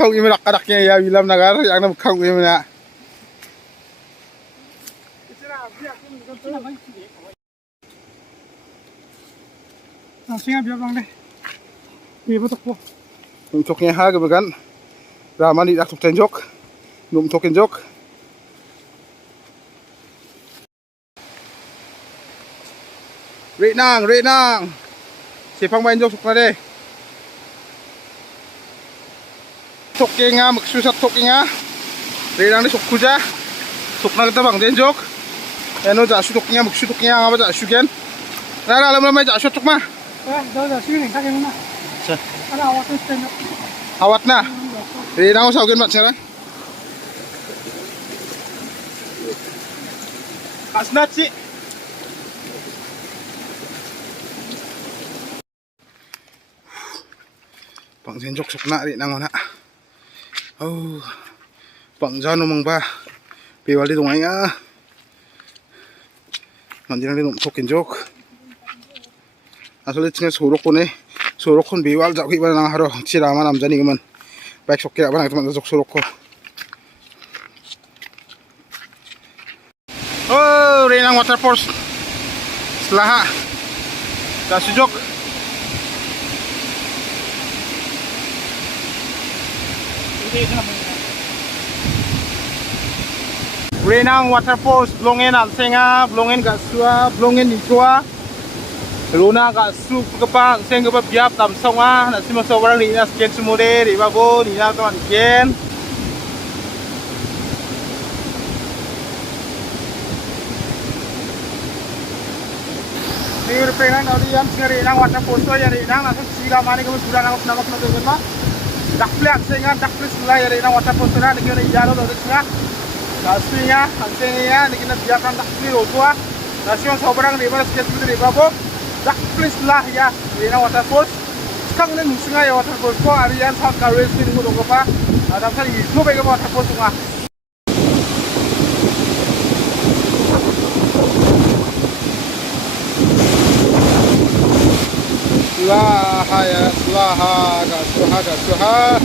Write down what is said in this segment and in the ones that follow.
kau ini rak-raknya ya bilam nagar yang nam kau ini na. Singa biar bang deh. Iya betul po. Untoknya ha kebagan. Raman di dak tok tenjok. Num token jok. Renang. Sepang main jok sukna deh. Tokenga maksusat tokenga. Renang di sukkuja. Sukna kita bang den jok. Eno jasu tokenga maksu tokenga ngapa jasu gen. Nara alam mai jasu tok mah. Dah sini nih kakek mana? Ada awatnya stand up. Awat na. Renang usah gen mat sekarang. Kasnat sih. Bang senjok sukna ri nang ona. Oh. Bang jano mang ba. Pewali dong ay ah. Mandiran rin token jok. Asal itu sorok kon bewal jak iba nang haro sirama namjani gaman. Baik sokira ba nang teman jok sorok ko. Oh, Renang Waterfalls. Setelah dah sujok. Renang Waterfalls, blongen alsenga, blongen gasua, blongen ikua. Luna gasu kepa, seng kepa biap tam songa, nasi masuk orang ni nas ken sumure, riba bo, ni nas teman ken. Ini pengen audiens Renang Waterfalls tu ya Renang, asal siga mana kamu sudah nama tu kan? Dakplek senga, dakplek mulai Renang Waterfalls tu na, ni kena ijaro tu senga. Gasunya, alsenga, ni kena biarkan dakplek rotua. Nasi masuk orang riba nas ken sumure riba bo. Dakplek lah ya Renang Waterfalls. Sekarang ni musuhnya ya Waterfalls ko, audiens hak karet ni mungkin orang apa? Ada apa ni? Itu bagaimana Waterfalls tu ngah? Selaha ya, selaha, gasuha.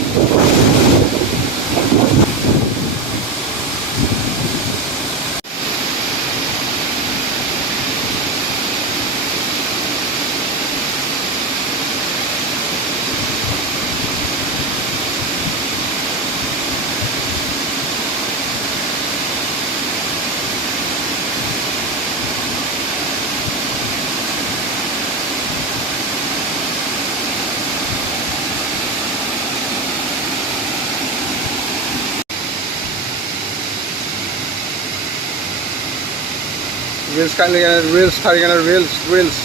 Reels, tarik reels.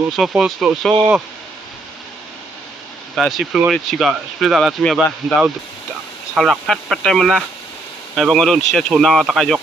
Doso falls doso. Tasi pengoni ciga, seperti alat mi apa? Daud salak pet mana? Memang ada usia cunang atau kajok.